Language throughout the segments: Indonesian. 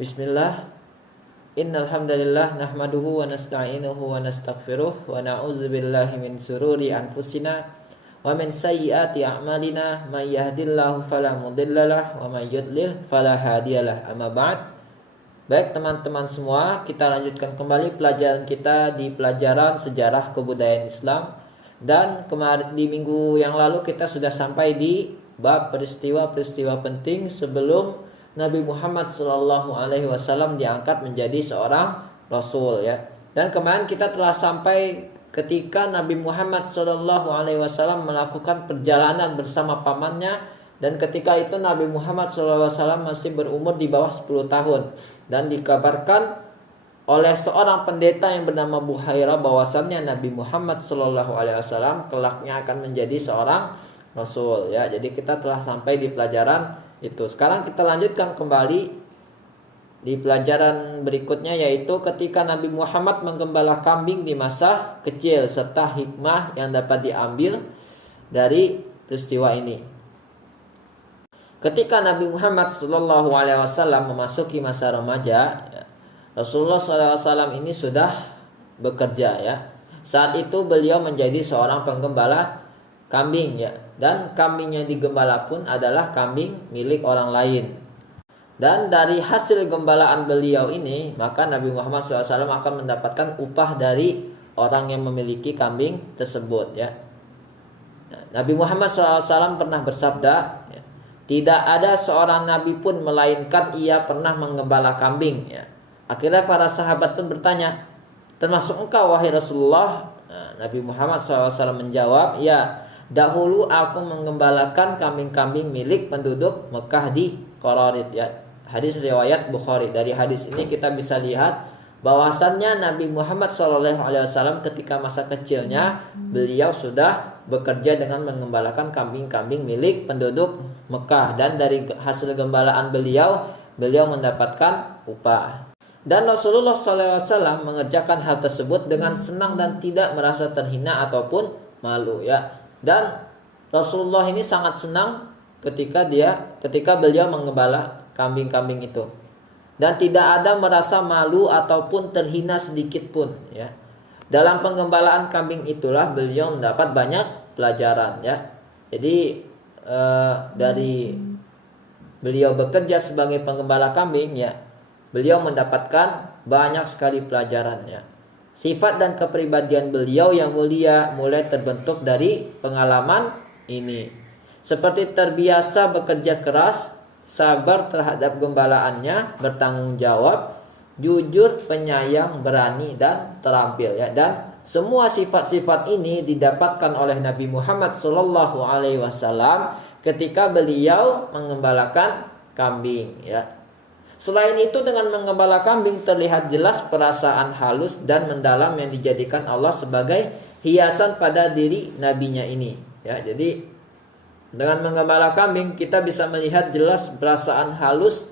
Bismillah. Innal hamdalillah nahmaduhu wa nasta'inuhu wa nastaghfiruh wa na'udzu billahi min sururi anfusina wa min sayyiati a'malina may yahdihillahu fala mudhillalah wa may yudlil fala hadiyalah. Amma ba'd. Baik teman-teman semua, kita lanjutkan kembali pelajaran kita di pelajaran sejarah kebudayaan Islam. Dan kemarin di minggu yang lalu kita sudah sampai di bab peristiwa-peristiwa penting sebelum Nabi Muhammad SAW diangkat menjadi seorang Rasul ya. Dan kemarin kita telah sampai ketika Nabi Muhammad SAW melakukan perjalanan bersama pamannya. Dan ketika itu Nabi Muhammad SAW masih berumur di bawah 10 tahun. Dan dikabarkan oleh seorang pendeta yang bernama Buhairah bahwasannya Nabi Muhammad SAW kelaknya akan menjadi seorang Rasul ya. Jadi kita telah sampai di pelajaran itu. Sekarang kita lanjutkan kembali di pelajaran berikutnya, yaitu ketika Nabi Muhammad menggembala kambing di masa kecil serta hikmah yang dapat diambil dari peristiwa ini. Ketika Nabi Muhammad SAW memasuki masa remaja, Rasulullah SAW ini sudah bekerja ya. Saat itu beliau menjadi seorang penggembala kambing ya. Dan kambing yang digembala pun adalah kambing milik orang lain. Dan dari hasil gembalaan beliau ini, maka Nabi Muhammad SAW akan mendapatkan upah dari orang yang memiliki kambing tersebut ya. Nabi Muhammad SAW pernah bersabda ya, tidak ada seorang nabi pun melainkan ia pernah menggembala kambing ya. Akhirnya para sahabat pun bertanya, termasuk engkau wahai Rasulullah? Nabi Muhammad SAW menjawab, ya, dahulu aku menggembalakan kambing-kambing milik penduduk Mekah di Qararid ya. Hadis riwayat Bukhari. Dari hadis ini kita bisa lihat bahwasannya Nabi Muhammad SAW ketika masa kecilnya beliau sudah bekerja dengan menggembalakan kambing-kambing milik penduduk Mekah. Dan dari hasil gembalaan beliau mendapatkan upah. Dan Rasulullah SAW mengerjakan hal tersebut dengan senang dan tidak merasa terhina ataupun malu ya. Dan Rasulullah ini sangat senang ketika beliau menggembala kambing-kambing itu. Dan tidak ada merasa malu ataupun terhina sedikit pun ya. Dalam penggembalaan kambing itulah beliau mendapat banyak pelajaran ya. Jadi dari beliau bekerja sebagai penggembala kambing ya, beliau mendapatkan banyak sekali pelajaran ya. Sifat dan kepribadian beliau yang mulia mulai terbentuk dari pengalaman ini. Seperti terbiasa bekerja keras, sabar terhadap gembalaannya, bertanggung jawab, jujur, penyayang, berani, dan terampil ya. Dan semua sifat-sifat ini didapatkan oleh Nabi Muhammad SAW ketika beliau mengembalakan kambing ya. Selain itu, dengan menggembala kambing terlihat jelas perasaan halus dan mendalam yang dijadikan Allah sebagai hiasan pada diri nabinya ini ya. Jadi dengan menggembala kambing kita bisa melihat jelas perasaan halus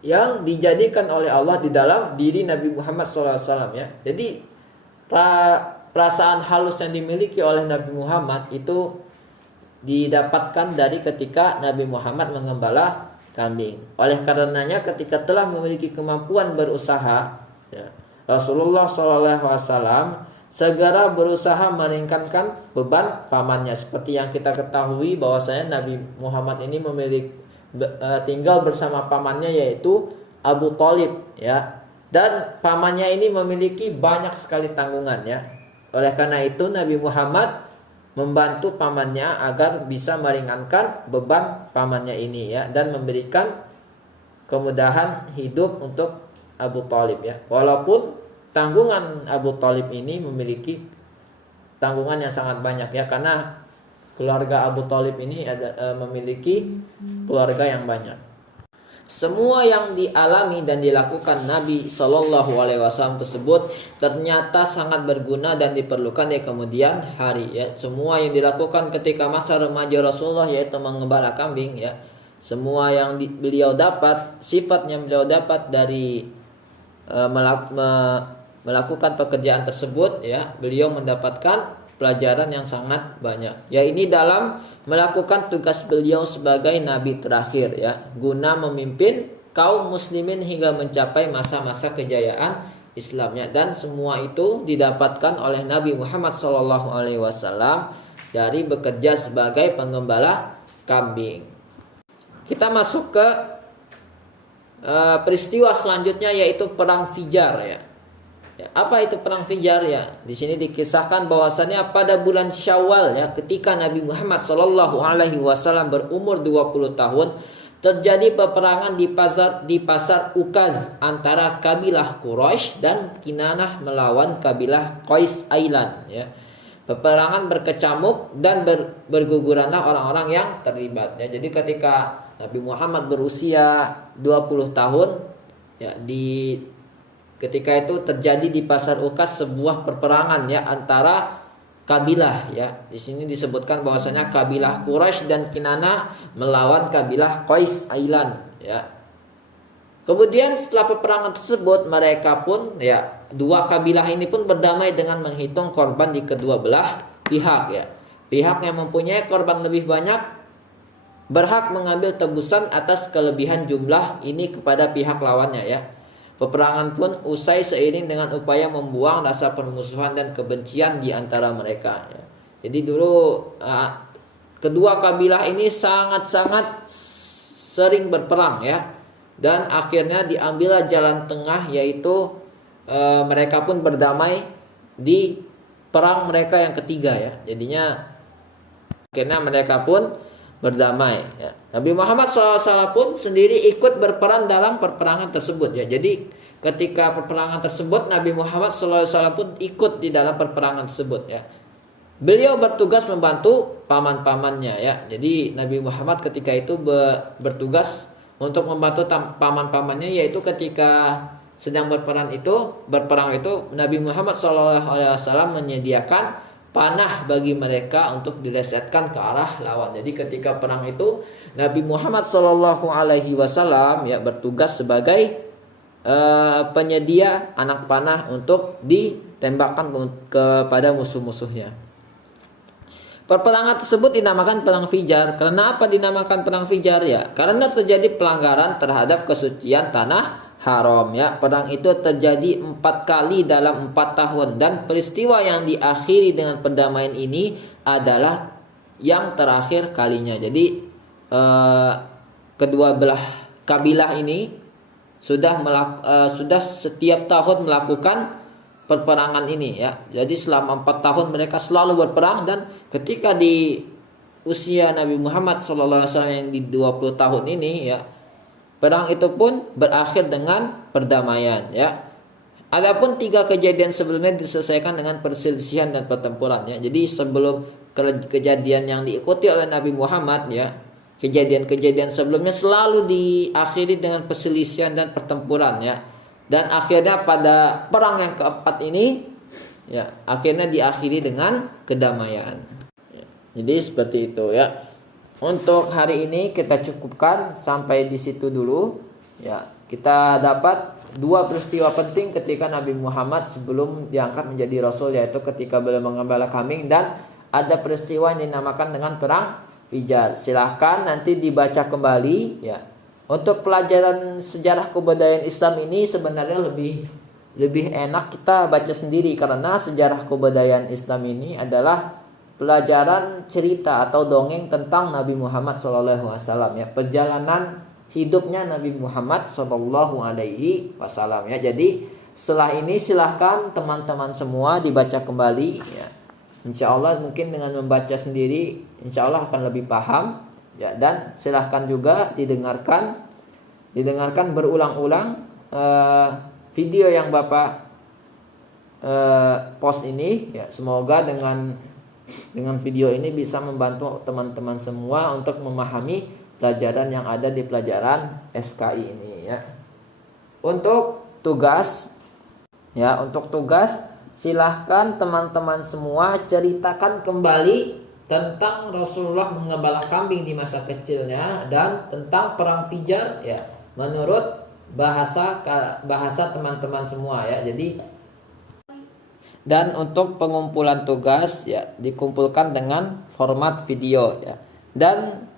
yang dijadikan oleh Allah di dalam diri Nabi Muhammad SAW ya. Jadi perasaan halus yang dimiliki oleh Nabi Muhammad itu didapatkan dari ketika Nabi Muhammad menggembala kambing. Oleh karenanya ketika telah memiliki kemampuan berusaha ya, Rasulullah SAW segera berusaha meringankan beban pamannya. Seperti yang kita ketahui bahwasanya Nabi Muhammad ini tinggal bersama pamannya, yaitu Abu Thalib ya. Dan pamannya ini memiliki banyak sekali tanggungan ya. Oleh karena itu Nabi Muhammad membantu pamannya agar bisa meringankan beban pamannya ini ya, dan memberikan kemudahan hidup untuk Abu Thalib ya. Walaupun tanggungan Abu Thalib ini memiliki tanggungan yang sangat banyak ya, karena keluarga Abu Thalib ini memiliki keluarga yang banyak. Semua yang dialami dan dilakukan Nabi SAW tersebut ternyata sangat berguna dan diperlukan di kemudian hari ya. Semua yang dilakukan ketika masa remaja Rasulullah, yaitu menggembala kambing ya, semua yang beliau dapat, sifat yang beliau dapat dari melakukan pekerjaan tersebut ya, beliau mendapatkan pelajaran yang sangat banyak. Ya, ini dalam melakukan tugas beliau sebagai nabi terakhir ya, guna memimpin kaum muslimin hingga mencapai masa-masa kejayaan Islamnya, dan semua itu didapatkan oleh Nabi Muhammad SAW dari bekerja sebagai penggembala kambing. Kita masuk ke peristiwa selanjutnya, yaitu perang Fijar ya. Apa itu perang Fijar ya? Di sini dikisahkan bahwasannya pada bulan Syawal ya, ketika Nabi Muhammad SAW berumur 20 tahun, terjadi peperangan di pasar Ukaz antara kabilah Quraisy dan Kinanah melawan kabilah Qais Ailan ya. Peperangan berkecamuk dan berguguranlah orang-orang yang terlibat ya. Jadi ketika Nabi Muhammad berusia 20 tahun ya, ketika itu terjadi di pasar Ukaz sebuah perperangan ya antara kabilah ya. Di sini disebutkan bahwasanya kabilah Quraisy dan Kinanah melawan kabilah Qais Ailan ya. Kemudian setelah peperangan tersebut, mereka pun ya, dua kabilah ini pun berdamai dengan menghitung korban di kedua belah pihak ya. Pihak yang mempunyai korban lebih banyak berhak mengambil tebusan atas kelebihan jumlah ini kepada pihak lawannya ya. Peperangan pun usai seiring dengan upaya membuang rasa permusuhan dan kebencian di antara mereka ya. Jadi dulu kedua kabilah ini sangat-sangat sering berperang ya. Dan akhirnya diambillah jalan tengah, yaitu mereka pun berdamai di perang mereka yang ketiga ya. Jadinya akhirnya mereka pun berdamai ya. Nabi Muhammad SAW pun sendiri ikut berperan dalam peperangan tersebut ya. Jadi ketika peperangan tersebut, Nabi Muhammad SAW pun ikut di dalam peperangan tersebut ya. Beliau bertugas membantu paman-pamannya ya. Jadi Nabi Muhammad ketika itu bertugas untuk membantu paman-pamannya, yaitu ketika sedang berperang itu Nabi Muhammad SAW menyediakan panah bagi mereka untuk dilesetkan ke arah lawan. Jadi ketika perang itu Nabi Muhammad SAW ya bertugas sebagai penyedia anak panah untuk ditembakkan kepada musuh-musuhnya. Peperangan tersebut dinamakan perang Fijar. Karena apa dinamakan perang Fijar ya? Karena terjadi pelanggaran terhadap kesucian tanah haram ya. Perang itu terjadi 4 kali dalam 4 tahun, dan peristiwa yang diakhiri dengan perdamaian ini adalah yang terakhir kalinya. Jadi kedua belah kabilah ini sudah setiap tahun melakukan peperangan ini ya. Jadi selama 4 tahun mereka selalu berperang, dan ketika di usia Nabi Muhammad SAW yang di 20 tahun ini ya, perang itu pun berakhir dengan perdamaian ya. Adapun 3 kejadian sebelumnya diselesaikan dengan perselisihan dan pertempuran ya. Jadi sebelum kejadian yang diikuti oleh Nabi Muhammad ya, kejadian-kejadian sebelumnya selalu diakhiri dengan perselisihan dan pertempuran ya. Dan akhirnya pada perang yang keempat ini ya, akhirnya diakhiri dengan kedamaian ya. Jadi seperti itu ya. Untuk hari ini kita cukupkan sampai di situ dulu ya. Kita dapat 2 peristiwa penting ketika Nabi Muhammad sebelum diangkat menjadi Rasul, yaitu ketika beliau mengembala kambing, dan ada peristiwa yang dinamakan dengan perang Fijar. Silahkan nanti dibaca kembali ya. Untuk pelajaran sejarah kebudayaan Islam ini sebenarnya lebih enak kita baca sendiri, karena sejarah kebudayaan Islam ini adalah pelajaran cerita atau dongeng tentang Nabi Muhammad SAW ya, perjalanan hidupnya Nabi Muhammad SAW ya. Jadi setelah ini silahkan teman-teman semua dibaca kembali ya. Insya Allah mungkin dengan membaca sendiri insya Allah akan lebih paham ya. Dan silahkan juga didengarkan berulang-ulang video yang Bapak post ini ya. Semoga dengan video ini bisa membantu teman-teman semua untuk memahami pelajaran yang ada di pelajaran SKI ini ya. Untuk tugas silahkan teman-teman semua ceritakan kembali tentang Rasulullah mengembala kambing di masa kecilnya, dan tentang perang Fijar ya, menurut bahasa teman-teman semua ya. Jadi, dan untuk pengumpulan tugas ya, dikumpulkan dengan format video ya. Dan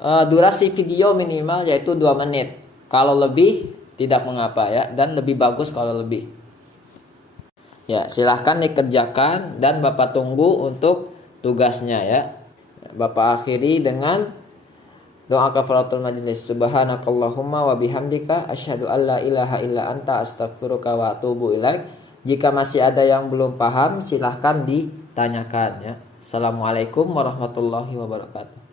durasi video minimal yaitu 2 menit. Kalau lebih tidak mengapa ya, dan lebih bagus kalau lebih. Ya, silahkan dikerjakan dan Bapak tunggu untuk tugasnya ya. Bapak akhiri dengan doa kafaratul majlis. Subhanakallahumma wa bihamdika asyhadu alla ilaha illa anta astaghfiruka wa atubu ilaik. Jika masih ada yang belum paham silahkan ditanyakan ya. Assalamualaikum warahmatullahi wabarakatuh.